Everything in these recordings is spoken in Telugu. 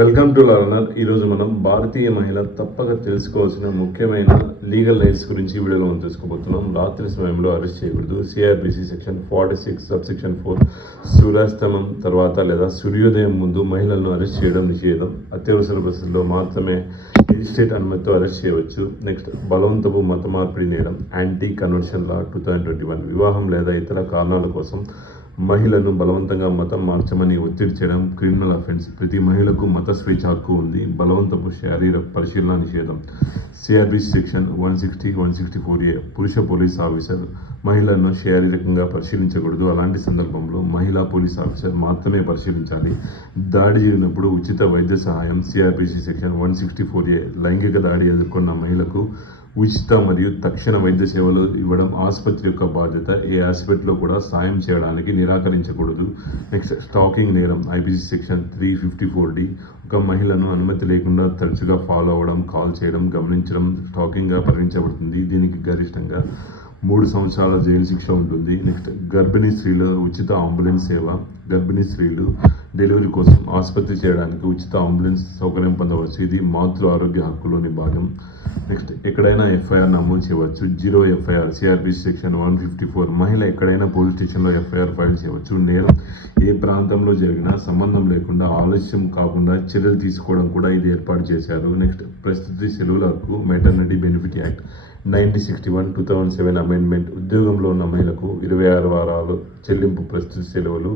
Welcome to learner. ఈరోజు మనం భారతీయ మహిళ తప్పక తెలుసుకోవాల్సిన ముఖ్యమైన లీగల్ రైట్స్ గురించి వీడియోలో మనం తెలుసుకోబోతున్నాం. రాత్రి సమయంలో అరెస్ట్ చేయకూడదు. సిఆర్పిసి సెక్షన్ 46 సబ్సెక్షన్ 4 సూర్యాస్తమం తర్వాత లేదా సూర్యోదయం ముందు మహిళలను అరెస్ట్ చేయడం నిషేధం. అత్యవసర పరిస్థితుల్లో మాత్రమే మెజిస్ట్రేట్ అనుమతితో అరెస్ట్ చేయవచ్చు. నెక్స్ట్, బలవంతపు మత మార్పిడి నేరం, యాంటీ కన్వర్షన్ లా 2021. వివాహం లేదా ఇతర కారణాల కోసం మహిళను బలవంతంగా మతం మార్చమని ఒత్తిడి చేయడం క్రిమినల్ అఫెన్స్. ప్రతి మహిళకు మత స్వేచ్ఛ హక్కు ఉంది. బలవంతపు శారీరక పరిశీలన నిషేధం. CrPC section 160, 164A. పురుష పోలీస్ ఆఫీసర్ మహిళలను శారీరకంగా పరిశీలించకూడదు. అలాంటి సందర్భంలో మహిళా పోలీస్ ఆఫీసర్ మాత్రమే పరిశీలించాలి. దాడి జరిగినప్పుడు ఉచిత వైద్య సహాయం. CrPC section 164A. లైంగిక దాడి ఎదుర్కొన్న మహిళకు ఉచిత మరియు తక్షణ వైద్య సేవలు ఇవ్వడం ఆసుపత్రి యొక్క బాధ్యత. ఏ హాస్పిటల్లో కూడా సాయం చేయడానికి నిరాకరించకూడదు. నెక్స్ట్, స్టాకింగ్ నేరం. IPC section 354D. ఒక మహిళను అనుమతి లేకుండా తరచుగా ఫాలో అవ్వడం, కాల్ చేయడం, గమనించడం స్టాకింగ్గా పరిగణించబడుతుంది. దీనికి గరిష్టంగా 3 సంవత్సరాల జైలు శిక్ష ఉంటుంది. నెక్స్ట్, గర్భిణీ స్త్రీల ఉచిత అంబులెన్స్ సేవ. గర్భిణీ స్త్రీలు డెలివరీ కోసం ఆసుపత్రి చేయడానికి ఉచిత అంబులెన్స్ సౌకర్యం పొందవచ్చు. ఇది మాతృ ఆరోగ్య హక్కులోని భాగం. నెక్స్ట్, ఎక్కడైనా ఎఫ్ఐఆర్ నమోదు చేయవచ్చు. 0 ఎఫ్ఐఆర్. CrPC section 154. మహిళ ఎక్కడైనా పోలీస్ స్టేషన్లో ఎఫ్ఐఆర్ ఫైల్ చేయవచ్చు. నేరం ఏ ప్రాంతంలో జరిగినా సంబంధం లేకుండా ఆలస్యం కాకుండా చర్యలు తీసుకోవడం కూడా ఇది ఏర్పాటు చేశారు. నెక్స్ట్, ప్రస్తుత సెలవుల హక్కు. Maternity benefit act 1961, 2007 amendment. ఉద్యోగంలో ఉన్న మహిళకు 26 వారాలు చెల్లింపు ప్రస్తుత సెలవులు,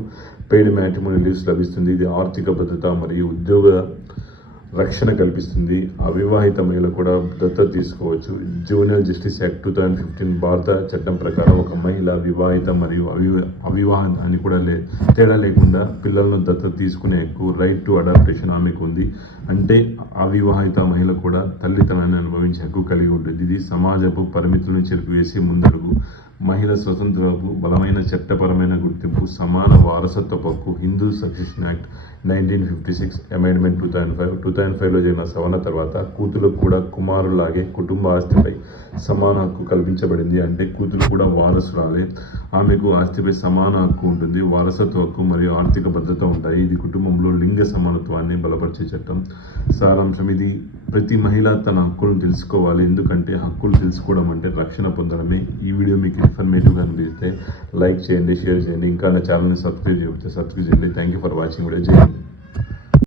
పెయిడ్ మ్యాట్రిమోనీ లీవ్స్ లభిస్తుంది. ఇది ఆర్థిక భద్రత మరియు ఉద్యోగ రక్షణ కల్పిస్తుంది. అవివాహిత మహిళ కూడా దత్తత తీసుకోవచ్చు. Junior justice act 2015. భారత చట్టం ప్రకారం ఒక మహిళ వివాహిత మరియు అవివాహిత అని కూడా తేడా లేకుండా పిల్లలను దత్తత తీసుకునే హక్కు, రైట్ టు అడాప్టేషన్ ఆమెకు ఉంది. అంటే అవివాహిత మహిళ కూడా తల్లితనాన్ని అనుభవించే హక్కు కలిగి ఉంటుంది. ఇది సమాజపు పరిమితులను చెరిపివేసి ముందడుగు. మహిళ స్వతంత్రపు బలమైన చట్టపరమైన గుర్తింపు, సమాన వారసత్వ హక్కు. Hindu succession act 1956 amendment 2005. 2005లో జరిగిన సవరణ తర్వాత కూతులకు కూడా కుమారులాగే కుటుంబ ఆస్తిపై సమాన హక్కు కల్పించబడింది. అంటే కూతురు కూడా వారసురాలే, ఆమెకు ఆస్తిపై సమాన హక్కు ఉంటుంది. వారసత్వ హక్కు మరియు ఆర్థిక భద్రత ఉంటాయి. ఇది కుటుంబంలో లింగ సమానత్వాన్ని బలపరిచే చట్టం. సారాంశం ఇది: ప్రతి మహిళ తన హక్కులను తెలుసుకోవాలి. ఎందుకంటే హక్కులు తెలుసుకోవడం అంటే రక్షణ పొందడమే. ఈ వీడియో మీకు ఇన్ఫర్మేటివ్గా అనిపిస్తే లైక్ చేయండి, షేర్ చేయండి. ఇంకా నా ఛానల్ని సబ్స్క్రైబ్ చేయకపోతే సబ్స్క్రైబ్ చేయండి. Thank you for watching video. జై హింద్.